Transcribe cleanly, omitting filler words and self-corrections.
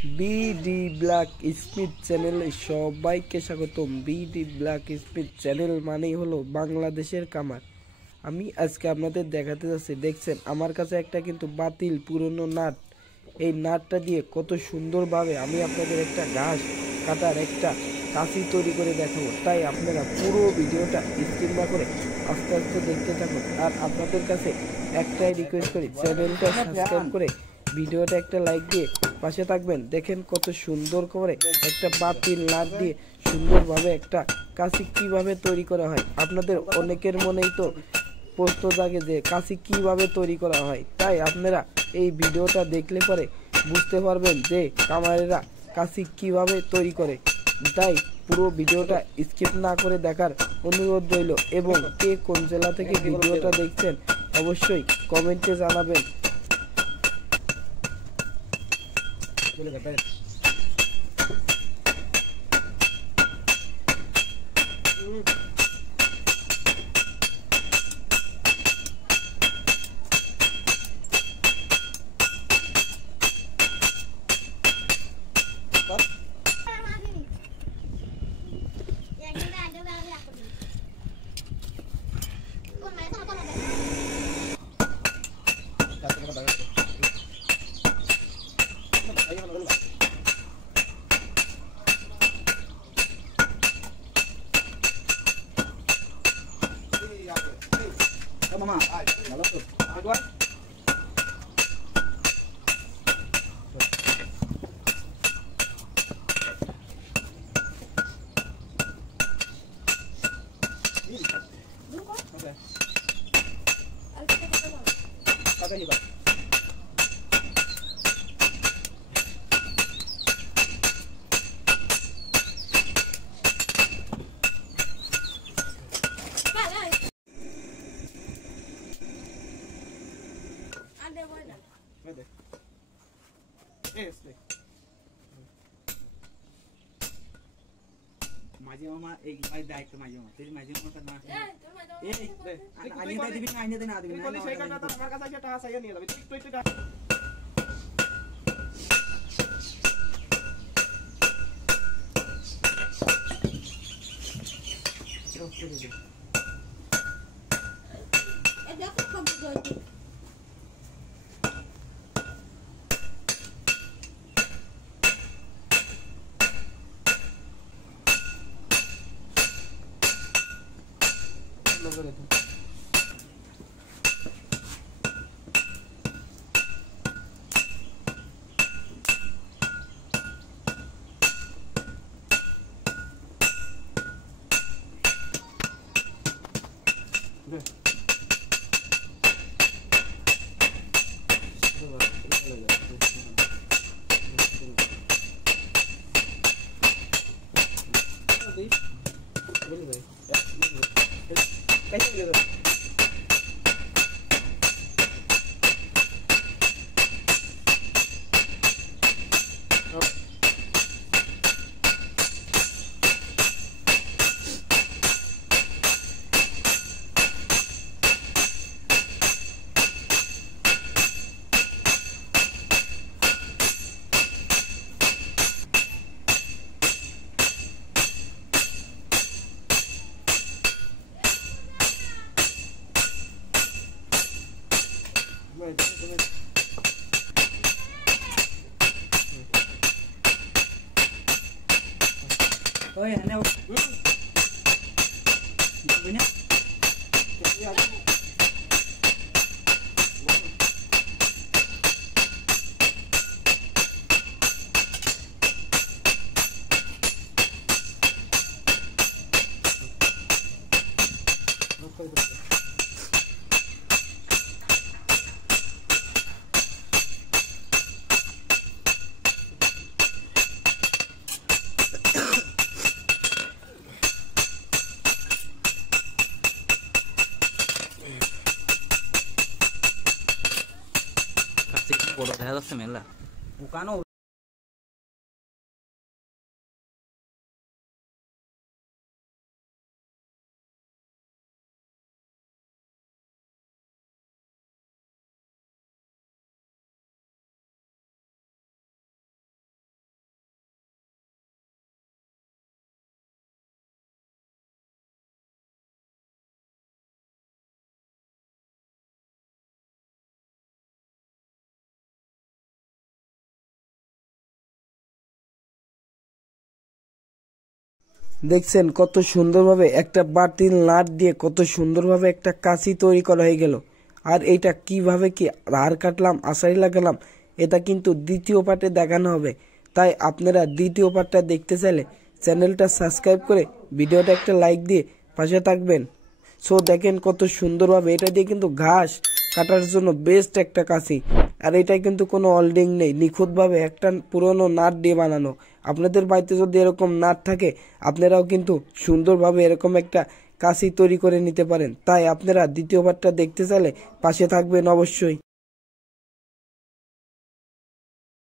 BD black Smith চ্যানেলে সবাইকে স্বাগতম। বিডি ব্ল্যাক স্মিথ চ্যানেল মানেই হলো বাংলাদেশের কামার। আমি আজকে আপনাদের দেখাতে যাচ্ছি, দেখছেন আমার কাছে একটা কিন্তু বাতিল পুরনো নাট। এই নাটটা দিয়ে কত সুন্দরভাবে আমি আপনাদের একটা ঘাস কাটার একটা কাঁচি তৈরি করে দেখাবো। তাই আপনারা পুরো ভিডিওটা স্কিপ না করে আস্তে আস্তে দেখতে থাকুন। আর আপনাদের কাছে একটাই রিকোয়েস্ট করি, চ্যানেলটা সাবস্ক্রাইব করে ভিডিওটা একটা লাইক দিয়ে পাশে থাকবেন। দেখেন কত সুন্দর করে একটা বাতিল নাট দিয়ে সুন্দরভাবে একটা কাঁচি কিভাবে তৈরি করা হয়। আপনাদের অনেকের মনেই তো প্রশ্ন জাগে যে কাঁচি কিভাবে তৈরি করা হয়। তাই আপনারা এই ভিডিওটা দেখলে পরে বুঝতে পারবেন যে কামারেরা কাঁচি কিভাবে তৈরি করে। তাই পুরো ভিডিওটা স্কিপ না করে দেখার অনুরোধ রইল। এবং কে কোন জেলা থেকে ভিডিওটা দেখছেন অবশ্যই কমেন্টে জানাবেন। Mama, halo tuh. Kedua. Oke. Pakai juga. Vede. Este. माझी मामा एक बाई दायित्व माझी मामा तरी माझी मामा करणार ए आणि काय दिबी नाही देना आदमी नाही सही करता আমার কাছে একটা টাকা চাইয়া নিয়ে যাবে একটু একটু টাকা এ দেখো কম জয়টি করে দাও। कैसे ले रहे Oi, ano? Banyak. বড় দেখা যাচ্ছে মেলা দোকানও দেখছেন কত সুন্দরভাবে একটা বাটিল নাট দিয়ে কত সুন্দরভাবে একটা কাঁচি তৈরি করা হয়ে গেল। আর এইটা কিভাবে কি ধার কাটলাম, আশারি লাগালাম, এটা কিন্তু দ্বিতীয় পার্টে দেখানো হবে। তাই আপনারা দ্বিতীয় পার্টটা দেখতে চাইলে চ্যানেলটা সাবস্ক্রাইব করে ভিডিওটা একটা লাইক দিয়ে পাশে থাকবেন। সো দেখেন কত সুন্দরভাবে এটা দিয়ে কিন্তু ঘাস কাটার জন্য বেস্ট একটা কাঁচি। আর এটা কিন্তু কোনো ওল্ডিং নেই, নিখুঁতভাবে একটা পুরনো নাট দিয়ে বানানো। আপনাদের বাড়িতে যদি এরকম নাট থাকে আপনারাও কিন্তু সুন্দরভাবে এরকম একটা কাঁচি তৈরি করে নিতে পারেন। তাই আপনারা দ্বিতীয় পার্টটা দেখতে চাইলে পাশে থাকবেন অবশ্যই।